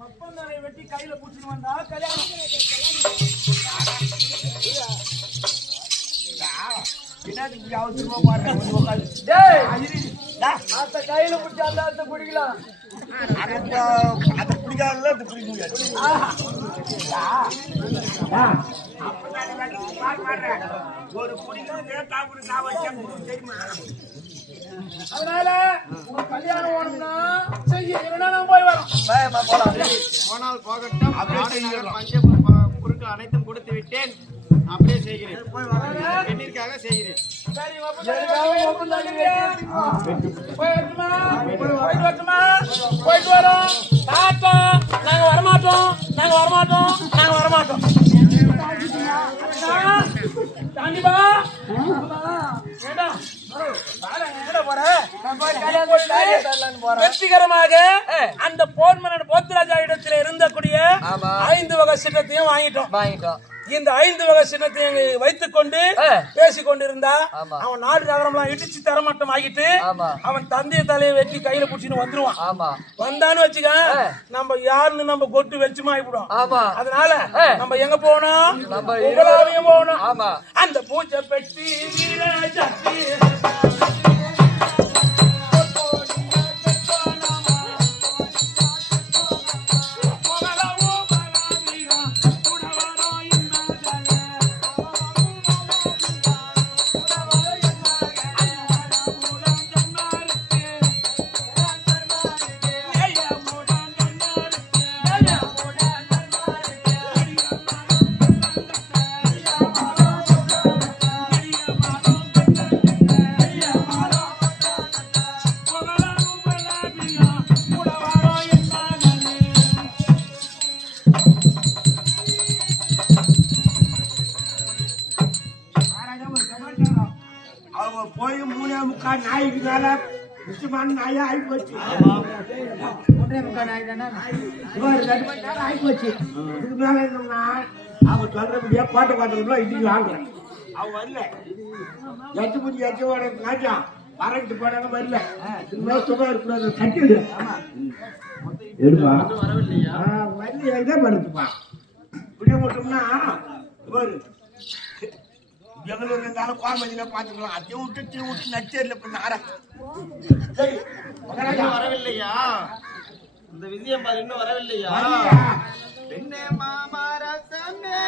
மப்பந்தாரை வெட்டி கையில புடிச்சிட்டு வந்தா கல்யாணம். அந்த கையில பிடிச்ச அந்த அத்தை பிடிக்கலாம். அதை பிடிக்காதுல அது பிடிக்க முடியாது. ஒரு பிடிக்கும் தெரியுமா? அதனால உங்க கல்யாணம் ஓடணும்னா செய்ய போய் வரோம். போனால் போகட்டும். பஞ்ச பொருட்கள் அனைத்தும் கொடுத்து விட்டேன். அப்படியே செய்கிறேன். பெண்ணிற்காக செய்கிறேன். போயிட்டு வரோம். நாங்க வரமாட்டோம். கண்டிப்பா வெற்றிகரமாக அந்த போர்மன்னன் போத்ராஜா இடத்துல இருந்தக்கூடிய 5 வகை சின்னத்தையும் வாங்கிட்டோம். இந்த 5 வகை சின்னத்தை வைத்துக் கொண்டு பேசிக் கொண்டிருந்தா அவன் நாடு நகரம்லாம் இடிச்சு தரமட்டம் ஆகிட்டு அவன் தந்தைய தலையை வெட்டி கையில புடிச்சுன்னு வந்துருவான். வந்தான்னு வச்சுக்க நம்ம யாருன்னு நம்ம கொட்டு வெளிச்சமா ஆகிவிடும். அதனால நம்ம எங்க போகணும்? உங்களாலையும் போகணும். அந்த பூஜை பெட்டி அவங்க போய் 3.25 நாய்க்கு மேல முக்கியமான நாயா ஆகி போச்சு. 3.25 நாய் தானே ஆகி போச்சு. இதுக்கு மேல இருந்தோம்னா அவங்க சொல்றபடியா கோட்டை கோட்டை இன்னைக்கு வாங்குறேன். அவங்க வரல எச்சு பூச்சி எச்சு காய்ச்சா வரட்டு போனாங்க வரல. இது மேல சுகம் இருக்கக்கூடாது. கட்டிடு எடுப்பா வரல எதான் பண்ணுப்பா. இப்படியே போட்டோம்னா ஒரு எங்களூர் இருந்தாலும் கோமதியில பாத்துக்கலாம். அதையும் விட்டு நச்சேரில பண்ண வரவில்லையா? இந்த விஜயம்பால் இன்னும் வரவில்லையா? பெண்ணே மாமரசமே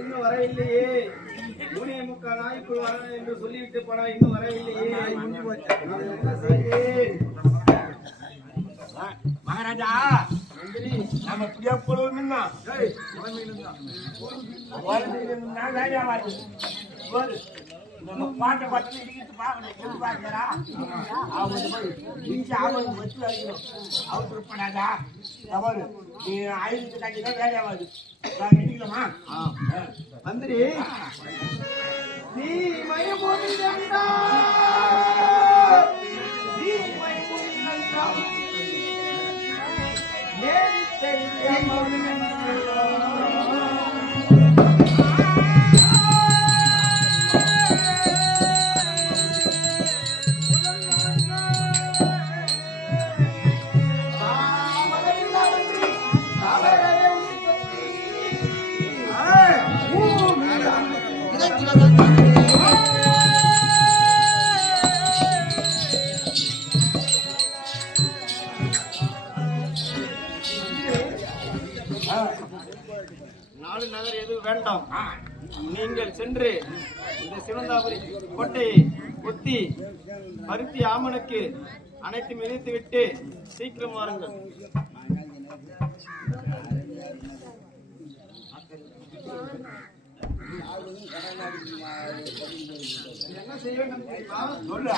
இன்னும் வரவில்லையே. 3.25 நாய்க்குள் வர என்று சொல்லிவிட்டு போனா இன்னும் வரவில்லையே. என்ன செய்கிறேன்? ராஜா நம்ம இப்படியே பொழுதுன்னா ராஜாவாச்சு நம்ம பாட்டை பார்த்து இடிக்கிட்டு பார்க்கணும் எதிர்பார்க்கிறா அவங்க அவனுக்கு வச்சு வைக்கணும் அவர் இருப்பாடா தவறு நீ 5 கட்சி தான் வேலையாவாது இடிக்கலாமா மந்திரி நீ மயமோதி நாடு நகர் எதுவும் வேண்டாம். நீங்கள் சென்று இந்த சிவந்தாபுரி கோட்டையை ஒத்தி பருத்தி ஆமனுக்கு அனைத்து மிதித்து விட்டு சீக்கிரம் வாருங்கள். என்ன செய்ய வேண்டும் தெரியுமா? சொல்லு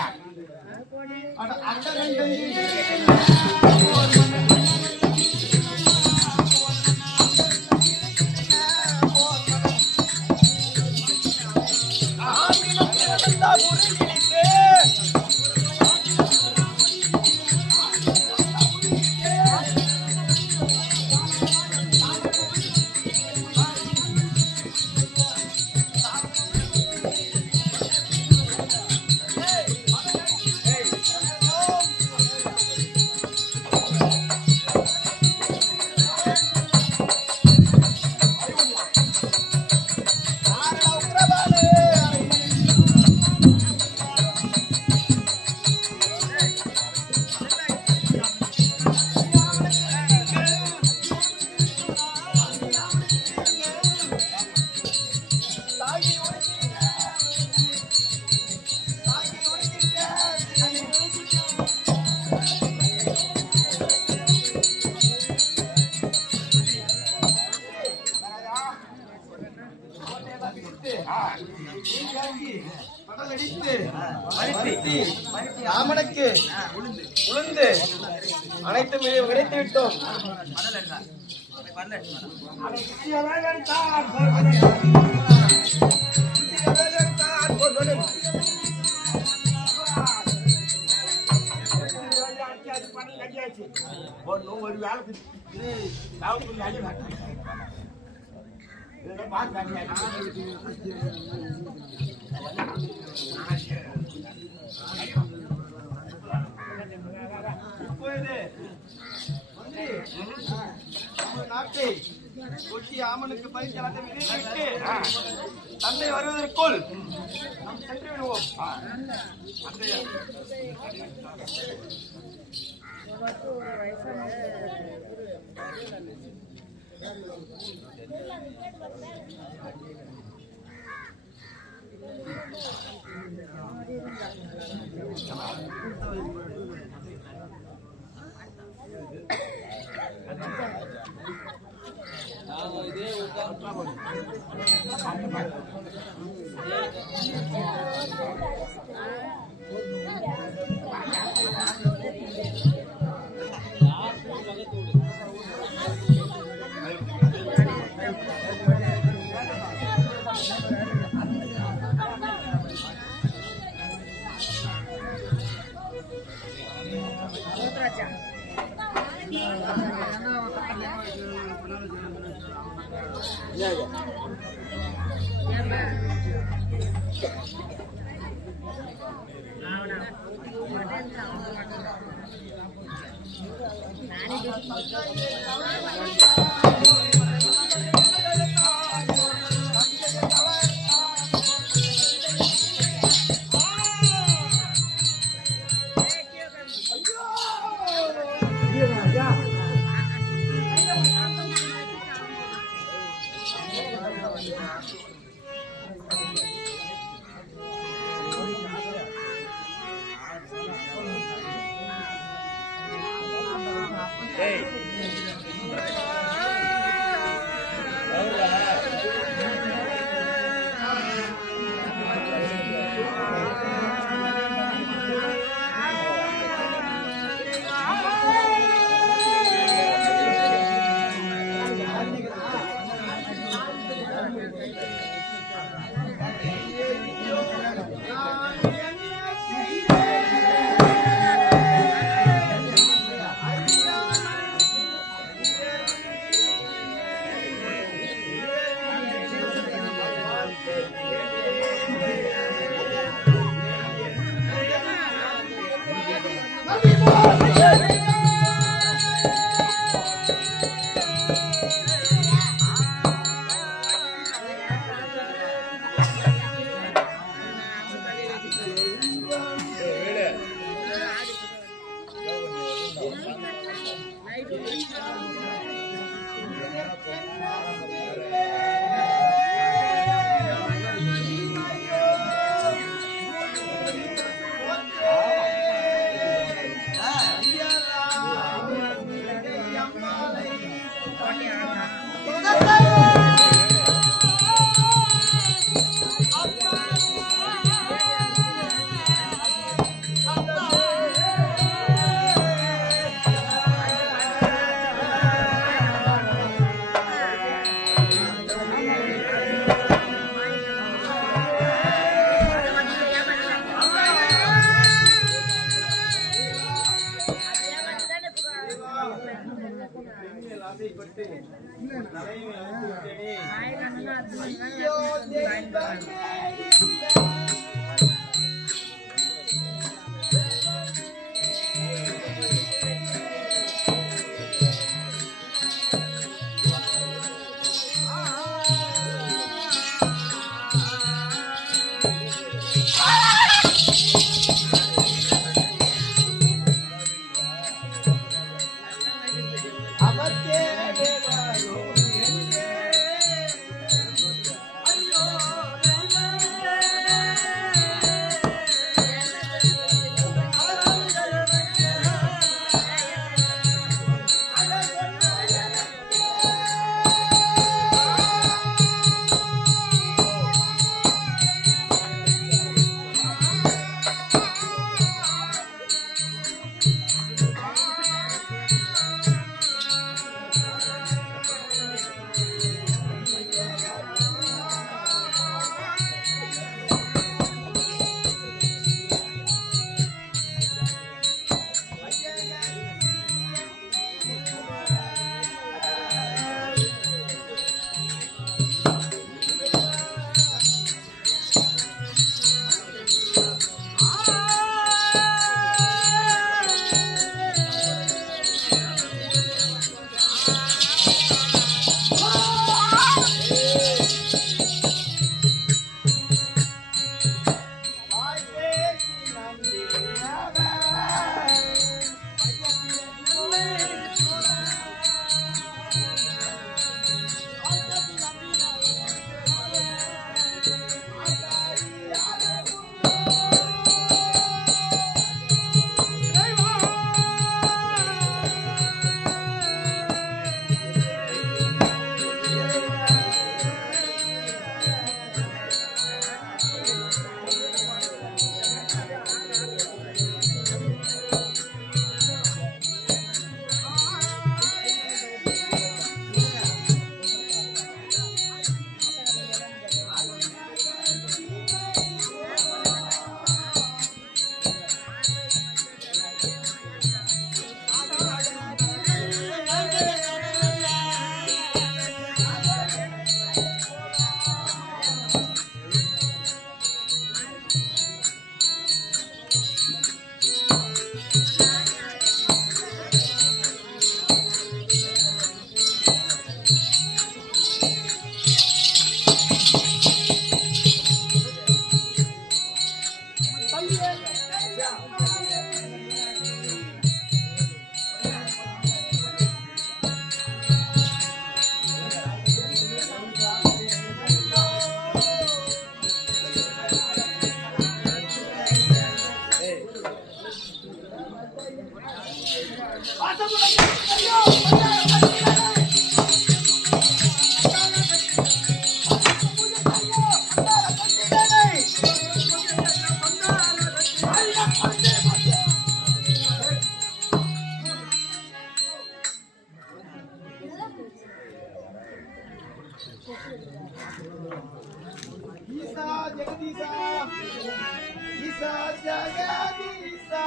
ராமனுக்கு உளுந்து அனைத்தும் விரைத்து விட்டோம். ஒரு வேலைக்கு இப்பொழுது நமது நாட்டை கொட்டி ஆமனுக்கு பரிசீலனை விட்டு தந்தை வருவதற்குள் நாம் சென்று விடுவோம். ஆசைப்பட்டு தலைமை அழைத்து விட்டேனே. ஐயோ ஈசா ஜெகதீசா ஈசா ஜெகதீசா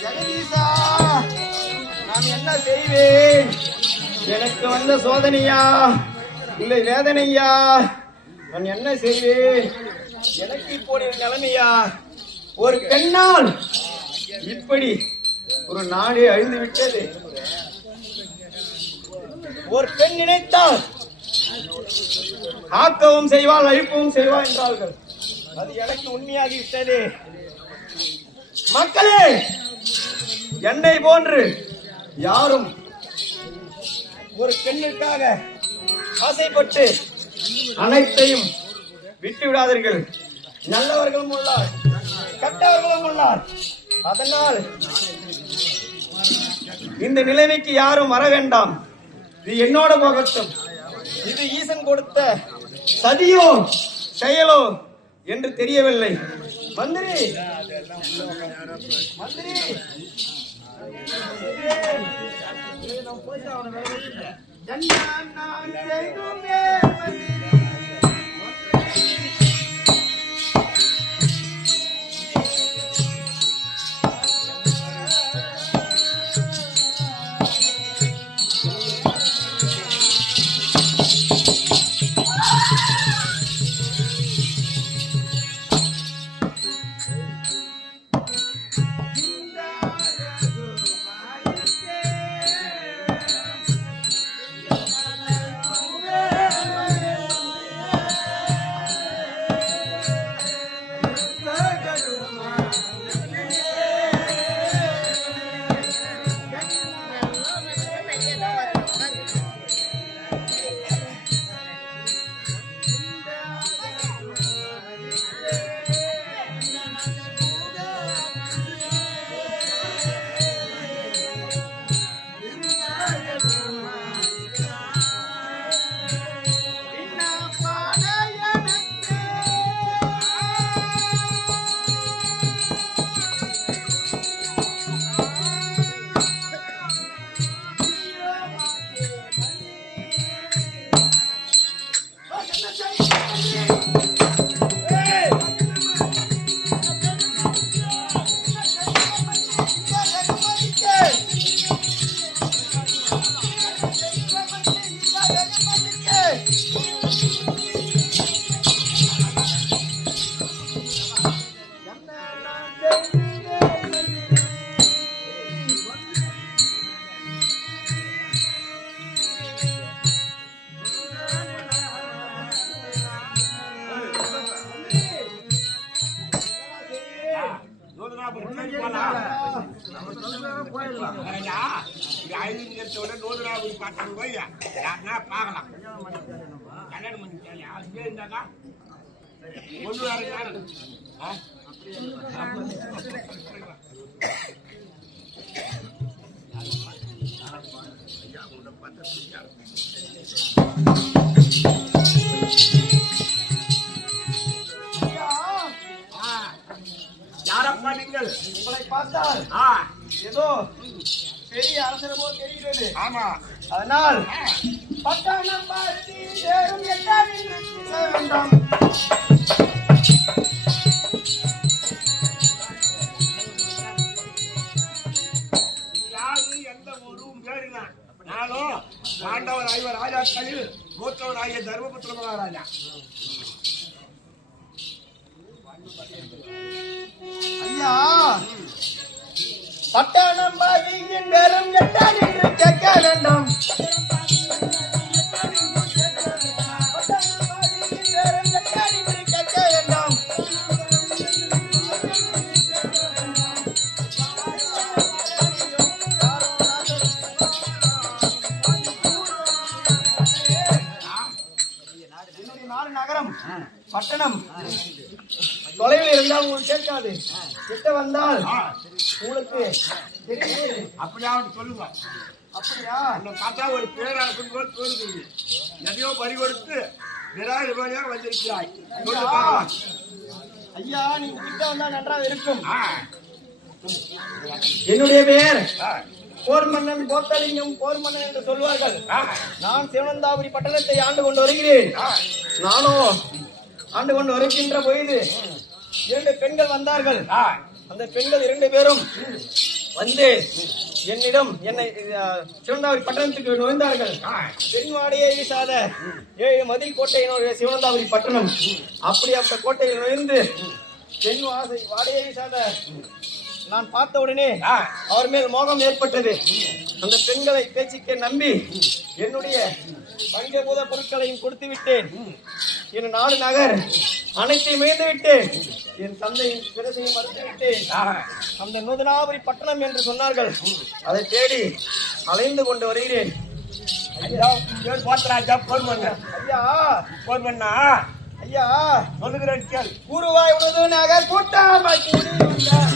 ஜெகதீசா நான் என்ன செய்வேன்? எனக்கு வந்த சோதனையா இல்லை வேதனையா? நான் என்ன செய்வேன்? எனக்கு இப்போ நிலைமையா? ஒரு பெண்ணால் இப்படி ஒரு நாடே அழிந்து விட்டது. ஒரு பெண் நினைத்தால் ஆக்கவும் செய்வாள் அழிப்பவும் செய்வாள் என்றார்கள். அது எனக்கு உண்மையாகிவிட்டது. மக்களே, என்னை போன்று யாரும் ஒரு பெண்ணுக்காக ஆசைப்பட்டு அனைத்தையும் விட்டு விடாதீர்கள். நல்லவர்களும் உள்ளார், கெட்டவர்களும் உள்ளார். அதனால் இந்த நிலைமைக்கு யாரும் வர வேண்டாம். இது என்னோட போகட்டும். இது ஈசன் கொடுத்த சதியோ செயலோ என்று தெரியவில்லை. மந்திரி மந்திரி நான் செய்துமே யாரப்பா நீங்கள்? உங்களை பார்த்தால் ஏதோ பெரிய அவசரமோ தெரிகிறது. ஆமா, அதனால் பட்டணம் பார்த்து சேரும் எல்லாம் என்று சொல்ல வேண்டாம். யாரு எந்த ஊர்? பேருதான். நானும் பாண்டவர் ஐவர் ராஜாக்களில் மூத்தவர் ஆகிய தர்மபுத்திர மகாராஜா. ஐயா பட்டணம் பாகியின் வெறும் எட்டான் என்று கேட்க வேண்டும். நகரம் பட்டணம் தொலைவில் இருந்தால் உங்களுக்கு கேட்காது, கிட்ட வந்தால் உங்களுக்கு அப்படியா சொல்லுங்க. அப்படியா அந்த பார்த்தா ஒரு பேராளர் போல் தோன்றுகிறது. எதையோ பறி கொடுத்து நிராயுதபாணியாக வந்திருக்கிறாய். சொல்லு பார்க்கலாம். ஐயா நீங்க கிட்ட வந்தா நன்றாக இருக்கும். என்னுடைய பெயர் போர் மன்னன் கோத்தலிங்கம். போர் மன்னன் என்று சொல்வார்கள். நான் சிவனந்தாபுரி பட்டணத்தை ஆண்டு கொண்டு வருகிறேன். நானும் ஆண்டு கொண்டு வருகின்ற பொழுது 2 பெண்கள் வந்தார்கள். அந்த பெண்கள் 2 பேரும் வந்து என்னிடம் என்னை சிவனந்தாபுரி பட்டணத்துக்கு நுழைந்தார்கள். பெண் வாடையை வீசாத 7 மதில் கோட்டையினுடைய சிவனந்தாபுரி பட்டணம். அப்படி அந்த கோட்டையில் நுழைந்து பெண் வாடையை வீசாத நான் பார்த்த உடனே அவர் மேல் மோகம் ஏற்பட்டது. அந்த பெண்களை பேச்சுக்கே நம்பி என்னுடைய பஞ்சபூத பொருட்களையும் கொடுத்து விட்டேன். என் நாடு நகர் அனைத்தையும் இழந்து விட்டேன். என் தந்தையின் பிரசையும் மறுத்து விட்டேன். அந்த நூதனாபுரி பட்டணம் என்று சொன்னார்கள். அதை தேடி அலைந்து கொண்டு வருகிறேன். ஐயா போத்தராஜா போன் பண்ண. ஐயா போன் பண்ணா ஐயா சொல்லுகிறேன் கேள். குருவாய் உனது நகர் கூட்டாமல் கூடி வந்தார்.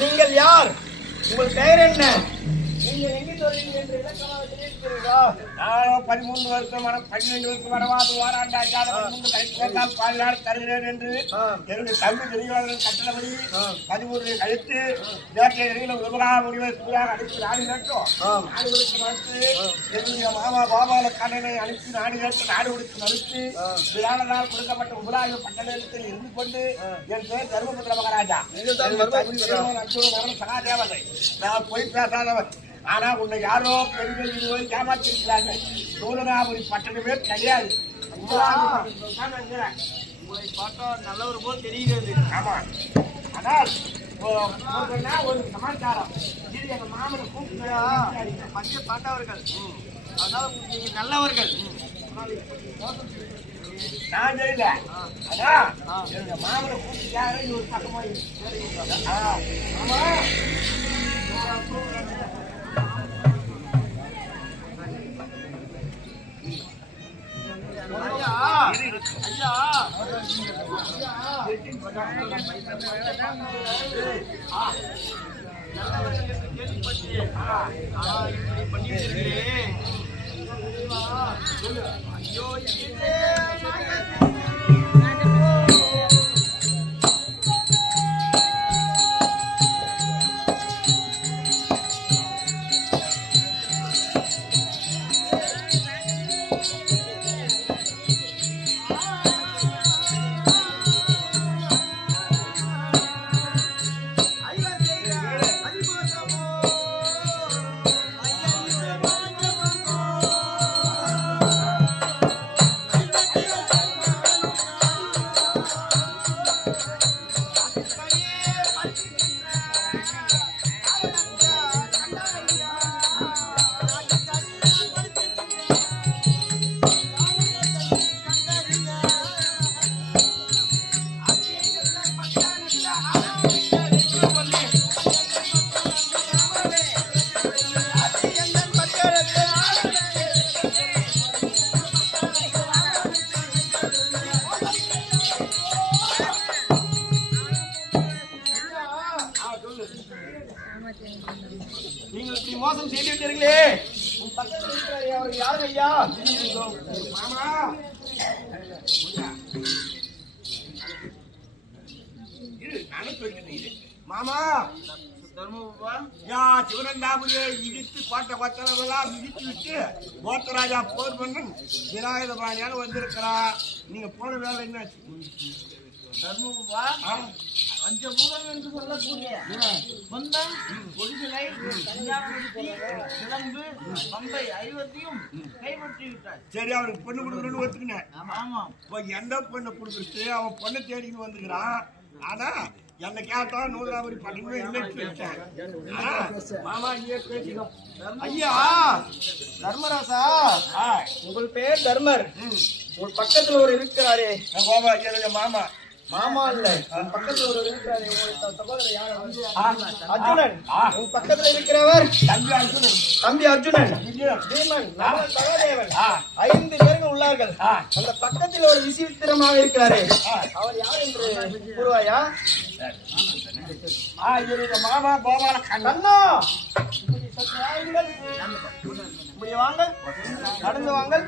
நீங்கள் யார்? உங்கள் பெயர் என்ன? நீங்கள் எங்கே சொல்றீங்க என்று இலக்கணமாக தெரிவிக்கிறீர்களா? நானும் 13 வருஷம் 12 வருஷம் வரவாது வாராண்டால் பால் தருகிறேன் என்று என்னுடைய தம்பி பெரியவர்கள் கட்டளபடி 13 கழித்து அனுப்பி நாடு கேட்டோம். நாடு கொடுத்து மறுத்து என்னுடைய மாமா பாபால கடனை அனுப்பி நாடு கேட்டு நாடு கொடுத்து மறுத்து விழானால் கொடுக்கப்பட்ட முதலாளி பட்டணத்தில் இருந்து கொண்டு என் பேர் தர்மபுத்திர மகாராஜா. சகாதேவதை. நான் போய் பேசாதவன். ஆனா உன்னை யாரோ பெண்கள் இதுவரை ஏமாற்றிருக்கிறார்கள். சூரனாபுரி பட்டணமே கிடையாது. உங்களை பார்த்தா நல்லவர் போல் தெரிகிறது. ஆமா. ஆனால் ஒரு சமாச்சாரம். இது எங்க மாமனை கூப்பிட்டு பஞ்ச பாண்டவர்கள். அதனால நீங்க நல்லவர்கள். நான் தெரியல. அதான் எங்க மாமனை கூப்பிட்டு யாரும் ஒரு பக்கமா ஆமா. ஐயா ஐயா நீங்கள் இப்படி மோசம் செய்து விட்டீர்களே. உன் பக்கத்தில் இருக்கிறாரே அவர் யாரு ஐயா? மாமா இரு நானும் சொல்லிட்டு மாமா சிவனந்தாபுரியை இடித்து கோட்டை கொத்தளவெல்லாம் இடித்து விட்டு கோத்தராஜா போர் பண்ணன் விநாயக பாணியால் வந்திருக்கிறார். நீங்க போன வேலை என்னாச்சு? பஞ்சபூதம் என்று சொல்லக்கூடிய குந்தம், கொடிசிலை, சிலம்பு, பம்பை 50யும் கைப்பற்றி விட்டார். சரி, அவனுக்கு பொண்ணு கொடுக்கணும்னு ஒத்துக்கினேன். ஆமா, இப்போ எந்த பொண்ணை கொடுத்துட்டு அவன் பொண்ணை தேடின்னு வந்துக்கிறான். ஆனா என்ன கேட்டா நூறாவரி பண்ணணும் இல்லைன்னு மாமா இங்கே பேசினோம். ஐயா தர்மராசா, உங்கள் பேர் தர்மர். உங்கள் பக்கத்துல ஒரு இருக்கிறாரே கோபா ஐயா மாமா. மாமா இல்ல, உன் பக்கத்துல ஒரு இருக்கிறாரே சகோதரர் யார்? அர்ஜுனன். உன் பக்கத்துல இருக்கிறவர் தம்பி அர்ஜுனன், பீமன், நகுலன், சகாதேவன் 5 பேர்கள் உள்ளார்கள். அந்த பக்கத்தில் ஒரு விசித்திரமாக இருக்கிறாரே, அவர் யார் என்று கூறுவாயா? மாமா கோபால கண்ணா, இப்படி வாங்கள், நடந்து வாங்கள்,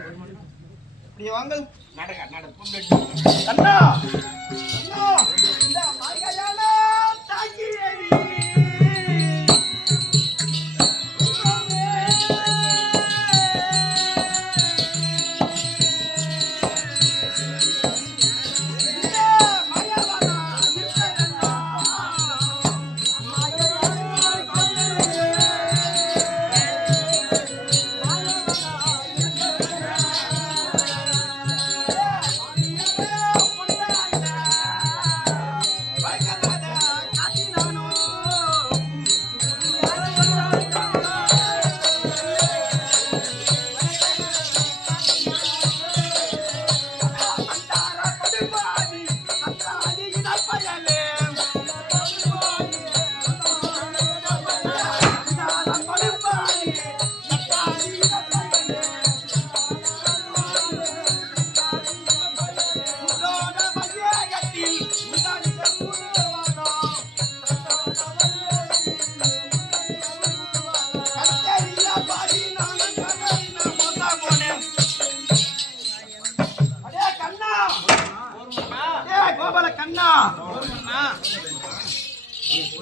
இப்படி வாங்கள். கண்ணா, கண்ணா, இந்த மாய்களான தாங்கியை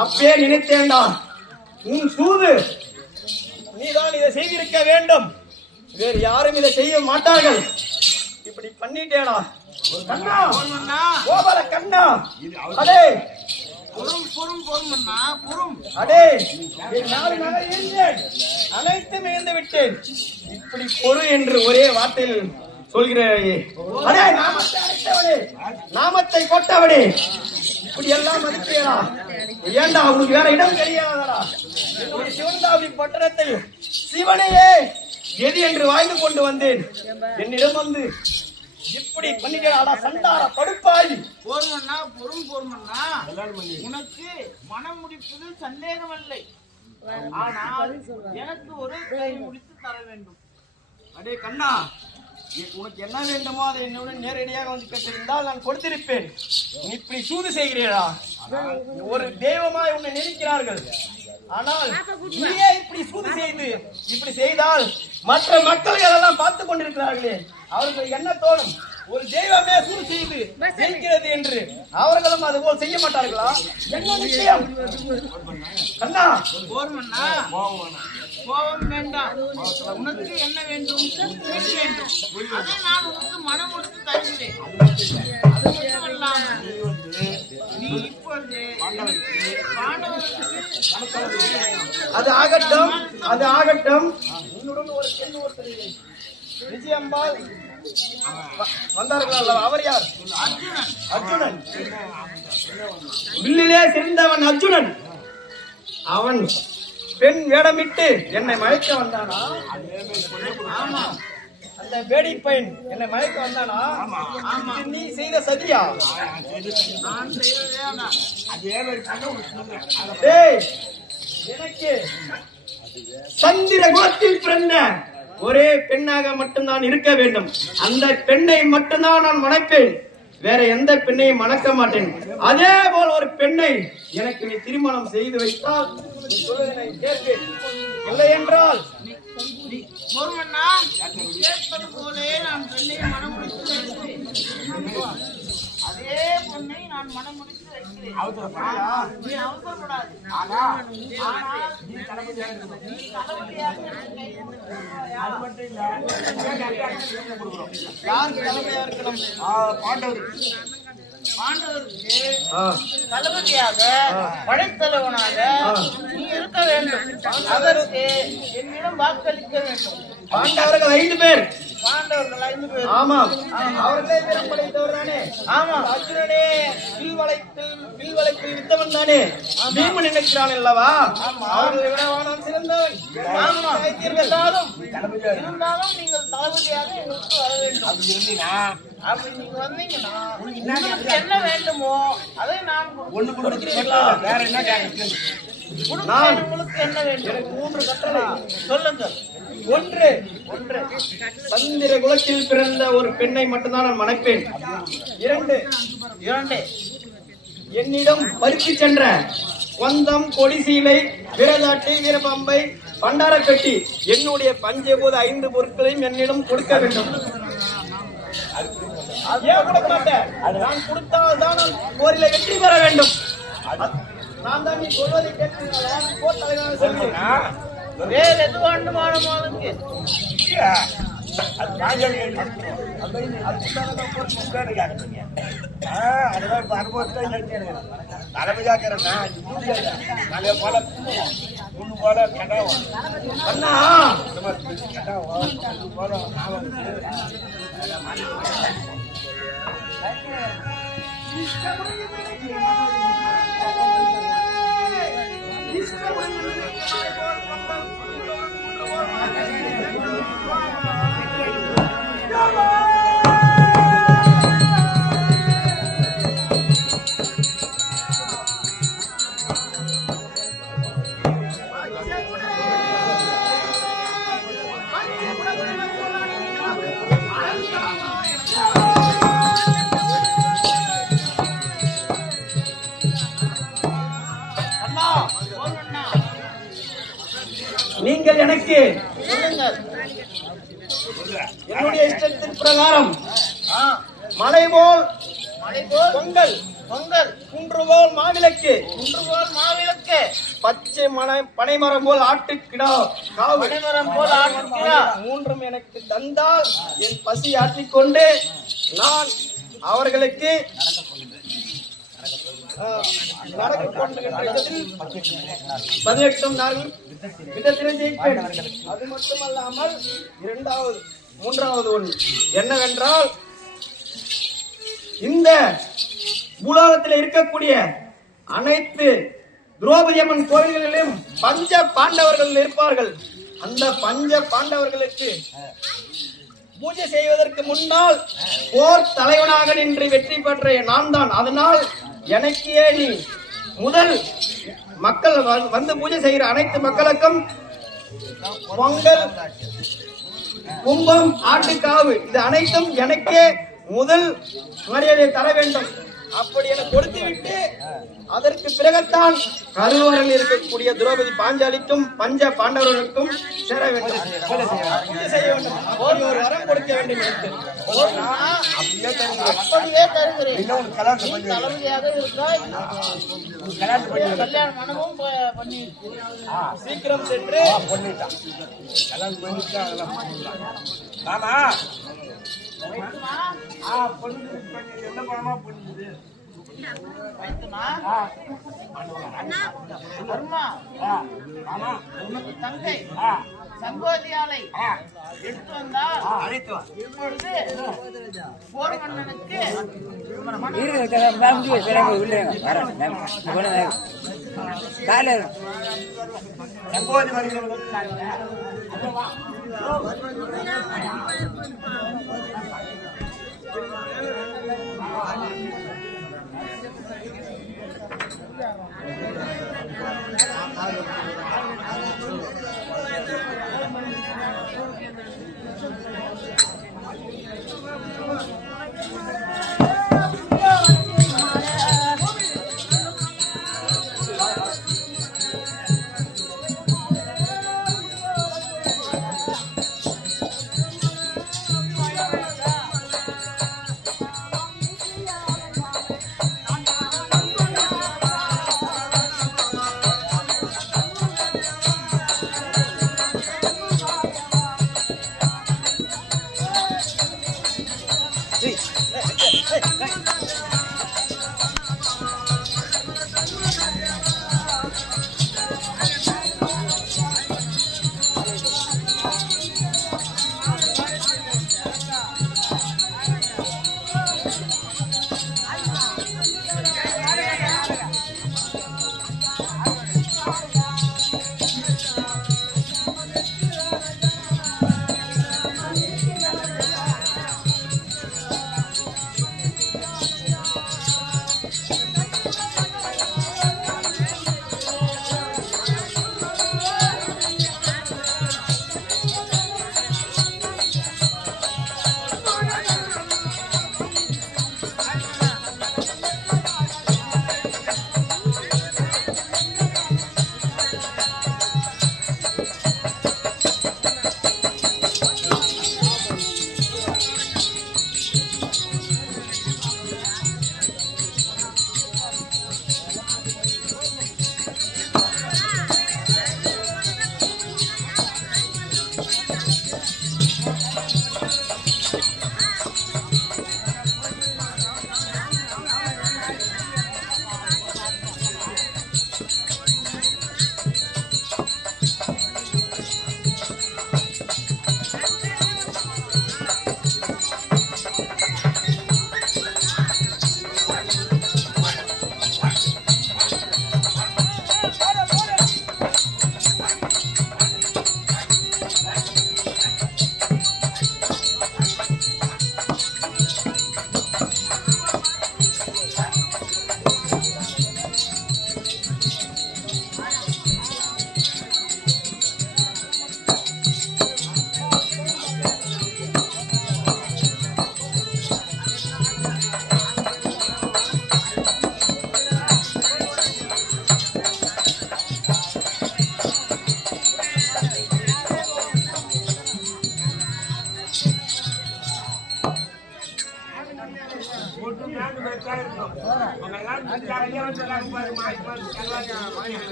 அப்பே நினைத்தேன்டா, உன் சூது நீதான் இதை செய்திருக்க வேண்டும். வேறு யாரும் இதை செய்ய மாட்டார்கள். இப்படி பண்ணிட்டேனா கண்ணா, கோபால கண்ணா. அடே அடே, 4 நாள் இருந்தேன், அனைத்தும் இழந்து விட்டேன். இப்படி பொறு என்று ஒரே வார்த்தையில் சொல்கிறேன். அடே நாமத்தை அழைத்தவனே, நாமத்தை கொட்டவனே, இப்படி எல்லாம் மதிப்பேனா? ஏண்டா உனக்கு வேற இடம் தெரியாதடா? என்னுடைய சிவந்தாபுரி பட்டணத்தை சிவனையே எது என்று வாழ்ந்து கொண்டு வந்தேன். என்னிடம் வந்து இப்படி பண்ணிட்டா சண்டார படுப்பாய். போர்மண்ணா, போர்மண்ணா, உனக்கு மனம் முடிப்பதில் சந்தேகமில்லை. ஆனால் எனக்கு ஒரு கை முடித்து தர வேண்டும். அடே கண்ணா, உனக்கு என்ன வேண்டுமோ அதை என்னுடன் நேரடியாக வந்து கேட்டிருந்தால் நான் கொடுத்திருப்பேன். நீ இப்படி சூது செய்கிறீரா? ஒரு தெய்வமாய் உன்னை நினைக்கிறார்கள். ஆனால் நீயே இப்படி சூது செய்து இப்படி செய்தால் மற்ற மக்கள் எல்லாம் பார்த்து கொண்டிருக்கிறார்களே, அவர்கள் என்ன தோணும்? ஒரு தெய்வமே சூது செய்து செய்கிறது என்று அவர்களும் அது போல் செய்ய மாட்டார்களா? என்ன நிச்சயம் கண்ணா? போர்மண்ணா, கோபம் வேண்டாம். உனக்கு என்ன வேண்டும்? வேண்டும், அதை நான் உனக்கு மனம் கொடுத்து தருகிறேன். அது மட்டுமல்லாமல் நீ இப்பொழுது அது ஆகட்டும், அது ஆகட்டும். உன்னுடன் ஒரு பெண் ஒருத்தர் விஜயம்பாள் வந்தார்கள். அவர் யார்? அர்ஜுனன். வில்லிலே சிறந்தவன் அர்ஜுனன். அவன் பெண் வேடமிட்டு என்னை மயக்க வந்தானா? ஆமா, அந்த வேடி பையன் என்னை மயக்க வந்தானா? நீ செய்த சதியா? எனக்கு சந்திர குலத்தில் பிறந்த ஒரே பெண்ணாக மட்டும்தான் இருக்க வேண்டும். அந்த பெண்ணை மட்டும்தான் நான் மணப்பேன். வேற எந்த பெண்ணையும் மணக்க மாட்டேன். அதே போல் ஒரு பெண்ணை எனக்கு நீ திருமணம் செய்து வைத்தால் நீ சொல்வதை கேட்பேன். இல்லை என்றால் கேட்பது போலே நான் பெண்ணை மனம் முடித்து அதே பொண்ணை நான் மனம் முடித்து வைக்கிறேன். அவசரப்படாதா? நீ அவசரப்படாது. ஆனா ஆனால் நீ தளபதியாக இருக்கணும். நீ தளபதியாக எனக்கு கை அது மட்டும் இல்ல, கொடுக்குறோம். யாருக்கு தலைமையா இருக்கணும்? பாண்டவருக்கு. பாண்டவருக்கு தளபதியாக படைத்தலைவனாக நீ இருக்க வேண்டும். அதற்கு என்னிடம் வாக்களிக்க வேண்டும். பாண்டவர்கள் 5 பேர். பாண்டவர்கள் 5 பேர். ஆமாம், அவர்களே வீரம் படைத்தவர் தானே. ஆமா. அர்ஜுனனே வில்வளைப்பில் வித்தவன் தானே. பீமன் நினைக்கிறான் அல்லவா? அவர்களை விட வானம் சிறந்தவன். ஆமா. இருந்தாலும் நீங்கள் தளபதியாக எங்களுக்கு வர வேண்டும். அப்படி இருந்தீங்கன்னா அப்படி நீங்க வந்தீங்கன்னா உங்களுக்கு என்ன வேண்டுமோ அதை நான் ஒண்ணு கொடுக்கிறீங்களா? வேற என்ன கேட்க? நான் உங்களுக்கு என்ன வேண்டும்? எனக்கு 3 கட்டளை. சொல்லுங்கள். ஒன்று, சந்திர குலத்தில் பிறந்த ஒரு பெண்ணை மட்டும்தான் நான் மணப்பேன். 2, என்னிடம் பறித்து சென்ற கொந்தம், கொடிசீலை, விரதாட்டி, வீரபம்பை, பண்டாரக்கட்டி என்னுடைய பஞ்சபூத 5 பொருட்களையும் என்னிடம் கொடுக்க வேண்டும். ஏன் கொடுக்க மாட்டேன்? நான் கொடுத்தால் தான் நான் போரில வெற்றி பெற வேண்டும். நான் தான் நீ சொல்வதை கேட்கிறீங்களா? போர் தலைவனாக சொல்லுவேன். வேற எது வேண்டுமானமோ அதுக்கு அண்ணா, நீங்கள் எனக்கு என்னுடைய இஷ்டத்தின் பிரகாரம் மலை போல் பொங்கல், குன்று போல் மாவிளக்கு, பச்சை பனைமரம் போல் ஆட்டுக்கிடா, பனைமரம் போல் ஆட்டுக்கிடா 3 எனக்கு தந்தால் என் பசி ஆற்றிக்கொண்டு நான் அவர்களுக்கு நடக்க 18 நாள் விதத்திலே ஜெயிப்பேன். அது மட்டுமல்லாமல் 3வது ஒன்று என்னவென்றால், இந்த பூலோகத்தில் இருக்கக்கூடிய அனைத்து திரௌபதி அம்மன் கோயில்களிலும் பஞ்ச பாண்டவர்கள் இருப்பார்கள். அந்த பஞ்ச பாண்டவர்களுக்கு பூஜை செய்வதற்கு முன்னால் போர் தலைவனாக நின்று வெற்றி பெற்ற நான் தான். அதனால் எனக்கே நீ முதல் மக்கள் வந்து பூஜை செய்கிற அனைத்து மக்களுக்கும் பொங்கல், கும்பம், ஆட்டுக்காவு இது அனைத்தும் எனக்கே முதல் மரியாதை தர வேண்டும். அப்படி என கொடுத்துவிட்டு அதற்கு பிறகுத்தான் கருவறையில் இருக்கக்கூடிய திரௌபதி பாஞ்சாலிக்கும் பஞ்ச பாண்டவர்களுக்கும் சேர வேண்டும், பூஜை செய்ய வேண்டும். ஒரு வரம் கொடுக்க வேண்டும். அப்படியே தருகிறேன். நீ தளபதியாக இருக்காய். கல்யாண மனமும் பண்ணி சீக்கிரம் சென்று ஆமா என்ன பணமா பண்ணுது? உனக்கு தங்கை சங்கோதியாலை எடுத்து வந்தால் இப்பொழுது போர் மன்னனுக்கு சங்கோதி வருகிறது.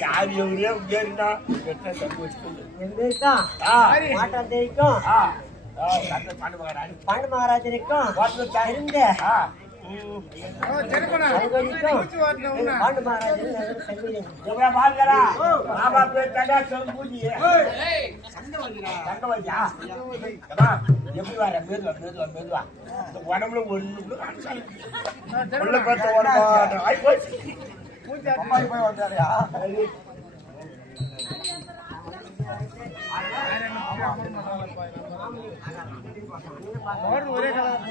யார் எவரே ஏறினா பாண்டு மகாராஜனுக்கும் இருந்த பாண்டு மகாராஜன் எப்படி வர மெதுவா மெதுவா மெதுவா உடம்புல ஒண்ணு போய் வந்தாரியா ஒரே கலர்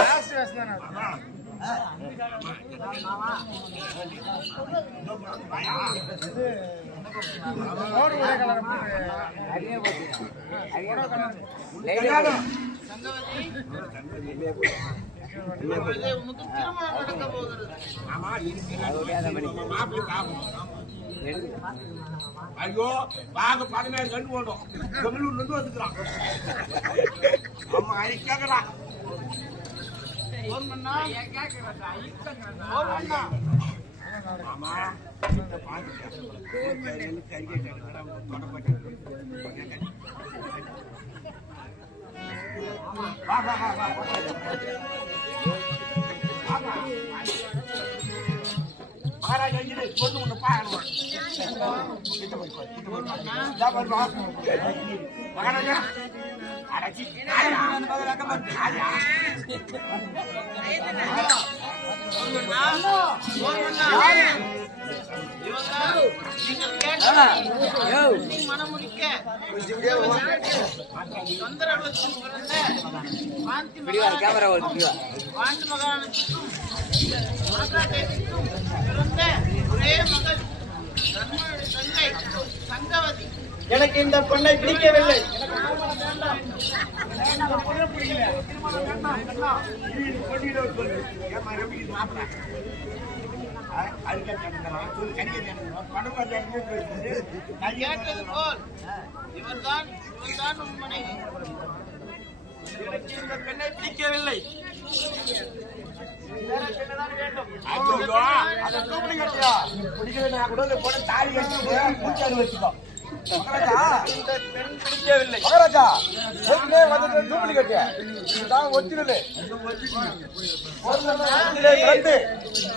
லாஸ்ட் வேஸ்தானே ஒரே கலர் உனக்கு திருமணம் நடக்க போகிறது. ஐயோ வாங்க 16 கண்டு போடும் பெங்களூர்ல இருந்து வந்துக்கிறான் ஆமா ஐக்காங்கடா ஆமா மகாராஜா பொண்ணு ஒண்ணு பாருவான் மகாராஜா அடச்சி மனமுடிக்க சந்திரகுலத்தில் பிறந்த பாண்டு மகாராஜனுக்கும் பிறந்த ஒரே மகள் தன்னுடைய தங்கை சங்கவதி. எனக்கு இந்த பெண்ணை பிடிக்கவில்லை. கேட்டது போல் இவர்தான் உன் மனைவி. எனக்கு இந்த பெண்ணை பிடிக்கவில்லை. பிடிக்கிறதுனா கூட போன தாலி கட்டி பூச்சாடி வச்சுக்கோ இந்த பெண் பிடிக்கவில்லை. மகாராஜா வந்து டூப்ளிகேட் இதுதான் ஒரிஜினல்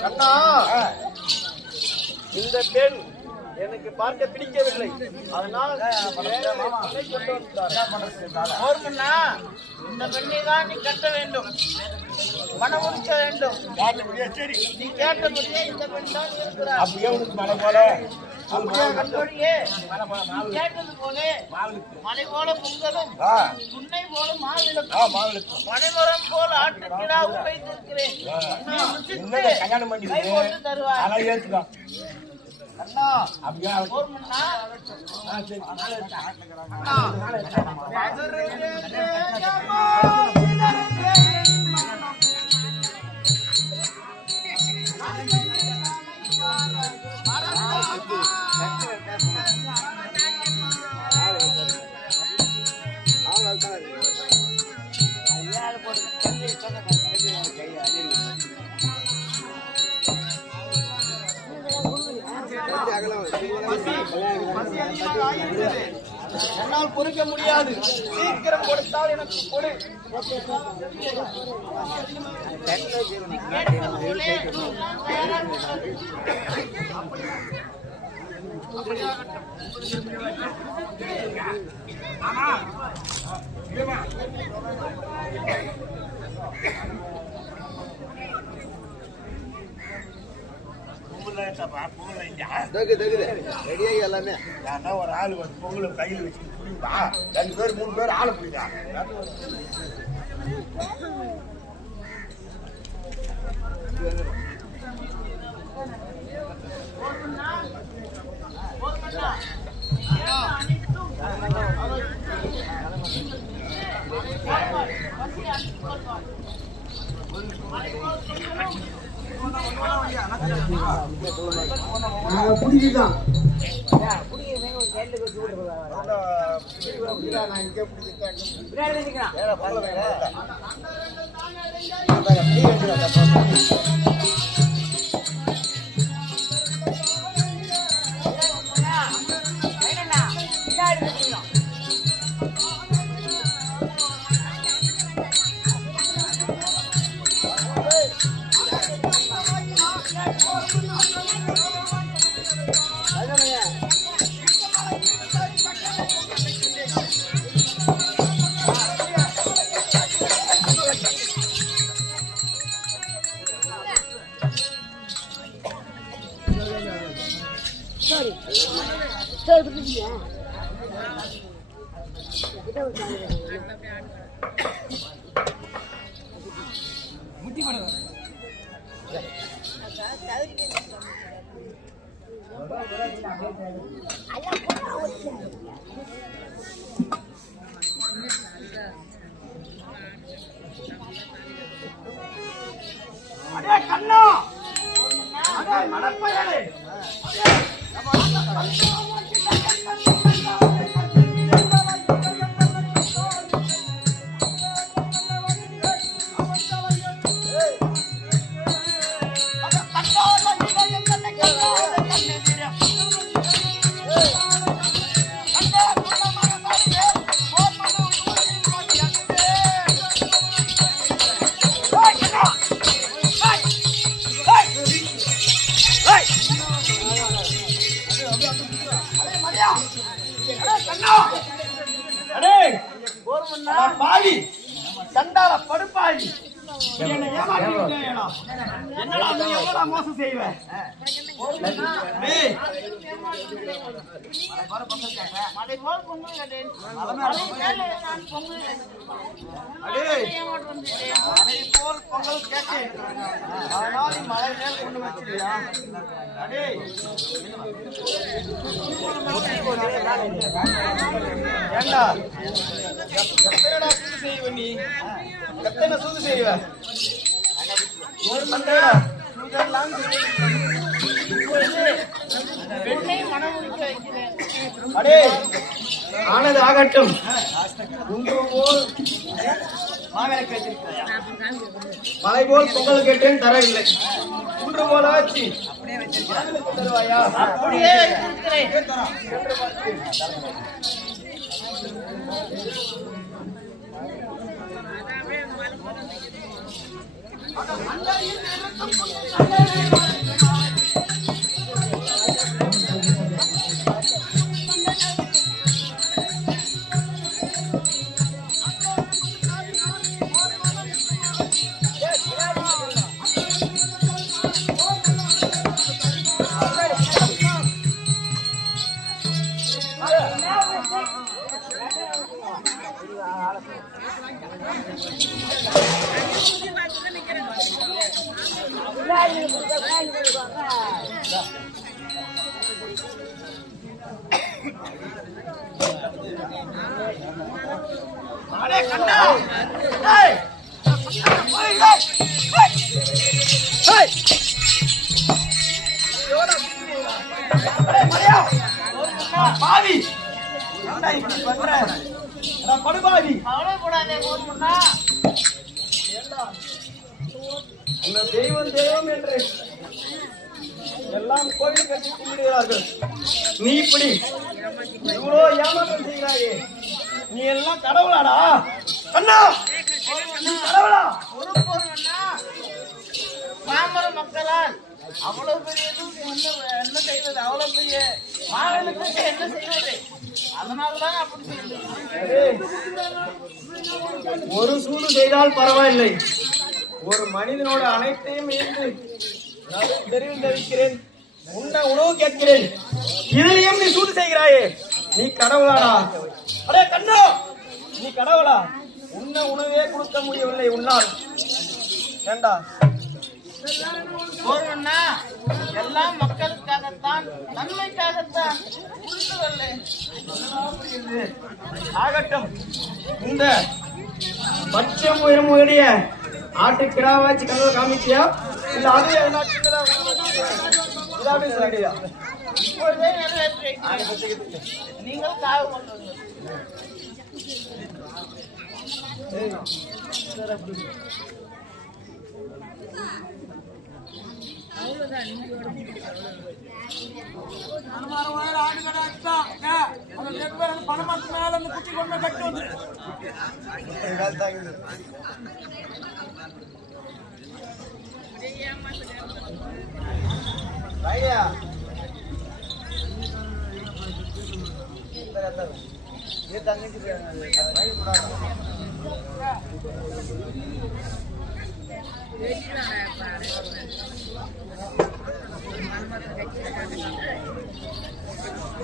அண்ணா இந்த பெண் எனக்கு பார்க்க பிடிக்கவில்லை. அதனால் போர்மண்ணா, இந்த பெண்ணை தான் நீ கட்ட வேண்டும், மனமுடிக்க வேண்டும். சரி நீ கேட்டபடியே இந்த பெண் தான் இருக்கிறார். அப்படியே உனக்கு மலை போல கட்டோடியே நீ கேட்டது போல மலை போல பொங்கலும் புன்னை போல மாவிளக்கும் மணிமரம் போல ஆட்டுக்கிடாவும் வைத்திருக்கிறேன். கல்யாணம் பண்ணி கை போட்டு தருவார். அதை ஏற்றுக்கோ அண்ணா அப்படியா போர்மண்ணா, என்னால் பொறுக்க முடியாது. சீக்கிரம் கொடுத்தால் எனக்கு கொடு. ரெடியாகி எல்லாமே ஒரு ஆளு வந்து பொங்கலை கையில் வச்சு புரியுதா 2 பேர் 3 பேர் ஆளை புரியுதா பிடிக்குதான் கண்ணா மடப்பயலே பாவி சண்டால படுப்பாவி என்னை ஏமாத்தி விட்டேனா? என்னடா நீ எவ்வளவு மோசம் செய்வ? டேய் மலை போல் பொங்கல் கேட்டேன். மலை மேலே நான் பொங்கல் மலை போல் பொங்கல் கேட்டேன். ஆனால் நீ மலை மேல் கொண்டு வச்சிருக்கியா? அடேய் ஏண்டா எத்தனைடா சூது செய்வ நீ? எத்தனை சூது செய்வ? ஒரு மண்டடா சூதெல்லாம் பெண்ணை மனமுடிக்க வைக்கிறேன். அடே ஆனது ஆகட்டும். உண்டு போல் மாவிலை கேட்டிருக்கிறாயா? மலை போல் பொங்கல் கேட்டேன், தரவில்லை. குன்று போல வச்சு தருவாயா? அப்படியே வைத்திருக்கிறேன். அடே கண்ணா டேய் போய் டேய் டேய் அடே மரியா பாவி என்னடா இப்படி பண்ற? அட படுபாவி கவலைப்படாதே போதும்னா. அந்த தெய்வம் தெய்வம் என்று எல்லாம் கோவில் கட்டி கும்பிடுகிறார்கள். நீ இப்படி இவ்வளோ ஏமாற்றம் செய்கிறாயே, நீ எல்லாம் கடவுளாடா? கண்ணா நீ கடவுளா? ஒரு பொருள்னா பாமர மக்களால் அவ்வளவு பெரிய என்ன செய்வது? அவ்வளவு பெரிய மாநிலத்துக்கு என்ன செய்வது? அதனாலதான் அப்படி செய்வது. ஏய், ஒரு சூது செய்தால் பரவாயில்லை, ஒரு மனிதனோட அனைத்தையும் இருந்து தெருவில் தவிக்கிறேன், உண்ண உணவு கேட்கிறேன், இதிலையும் நீ சூது செய்கிறாயே, நீ கடவுளாடா? அடே கண்ணா நீ கடவுளா? உண்ண உணவே கொடுக்க முடியவில்லை உன்னால். ஏண்டா ஒருவனா எல்லாம் மக்களுக்காகத்தான், நன்மைக்காகத்தான். புரிந்துகொள்ளு. ஆகட்டும். இந்த பச்சம் உயரமுடைய ஆட்டுக்கிடாவாச்சு கனவு காமிச்சியா? இல்ல அது என்ன சின்னதா இதாவே சொல்லியா இப்பொழுதே நிறைவேற்றி நீங்கள் காவு கொண்டு வந்து பணமாக்கு மேல அந்த குட்டி கொண்டு கட்டி வந்து ஐயா ये डालने की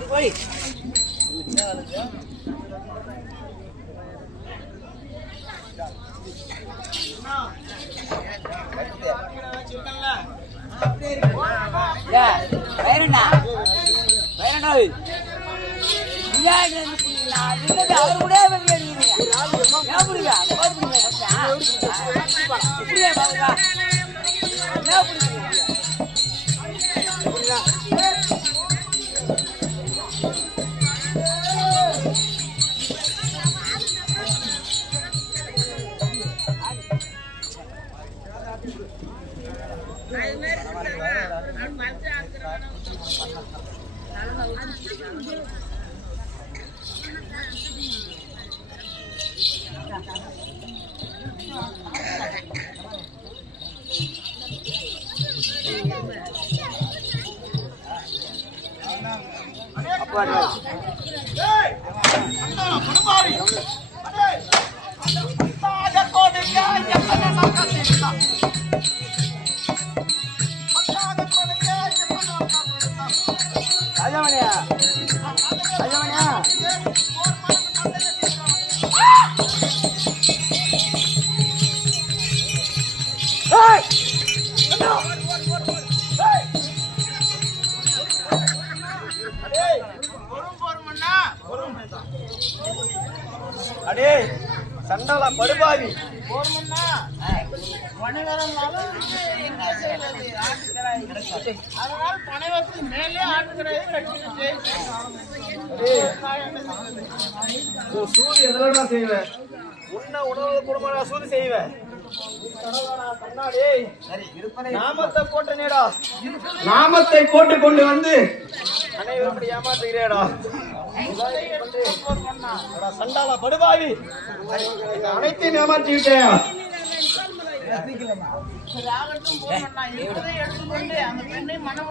भाई அவர் கூட அடே சண்டாளா படுபாவி அதனால் பனைவத்துக்கு மேலே ஆட்டுக்கிறாய் சூது எதனா செய்வேன் உன்ன உணவு குடும்பம் சூது செய்வேன் நாமத்தை போட்டனேடா நாமத்தை போட்டு கொண்டு வந்து அனைவரும் ஏமாற்றுகிறேடா சண்டாளா படுபாவி அனைத்தையும் ஏமாற்றி விட்டேயா எடுத்துக்கொண்டு அந்த பெண்ணை மனம்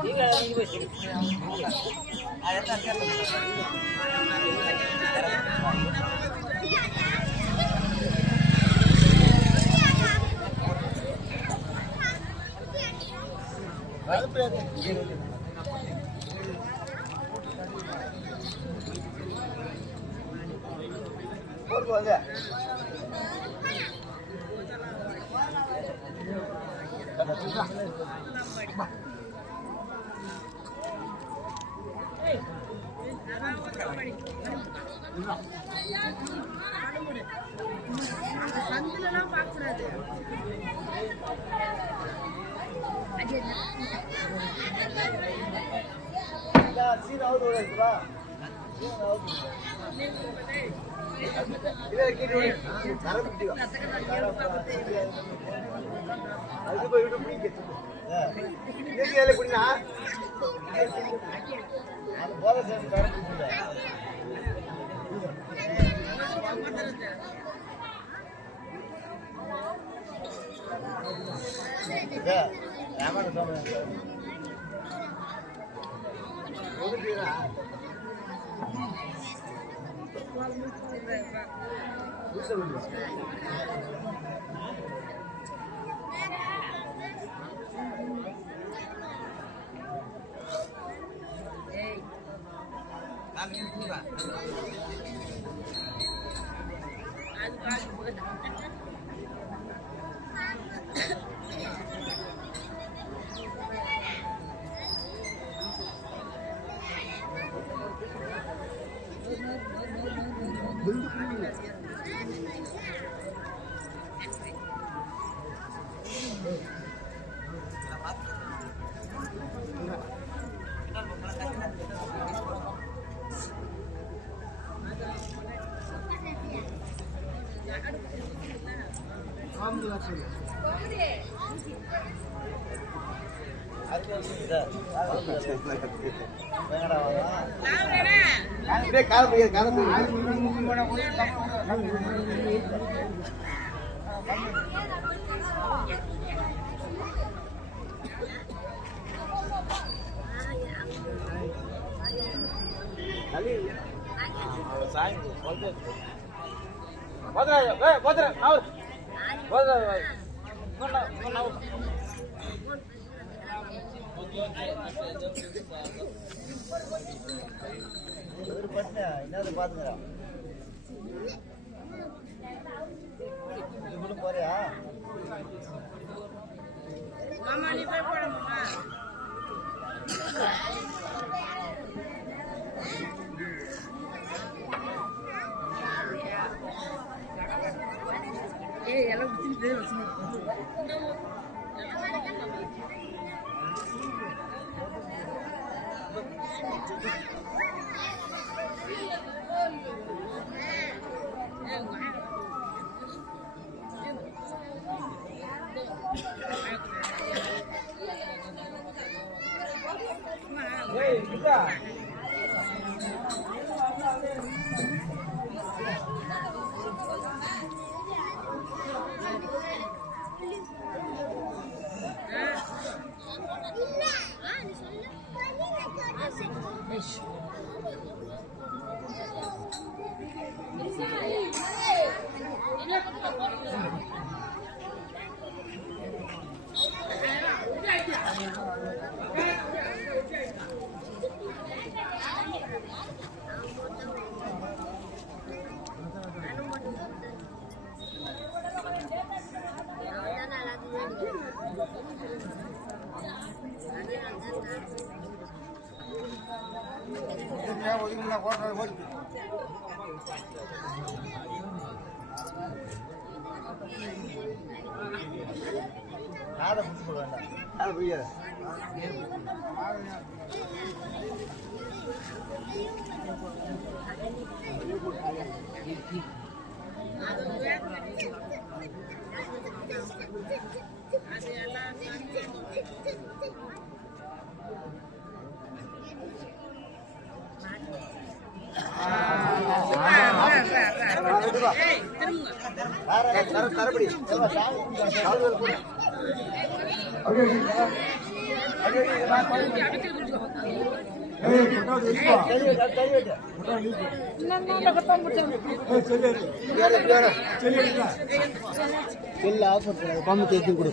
ஆஃபர் கொண்டு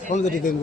கொண்டு கொண்டு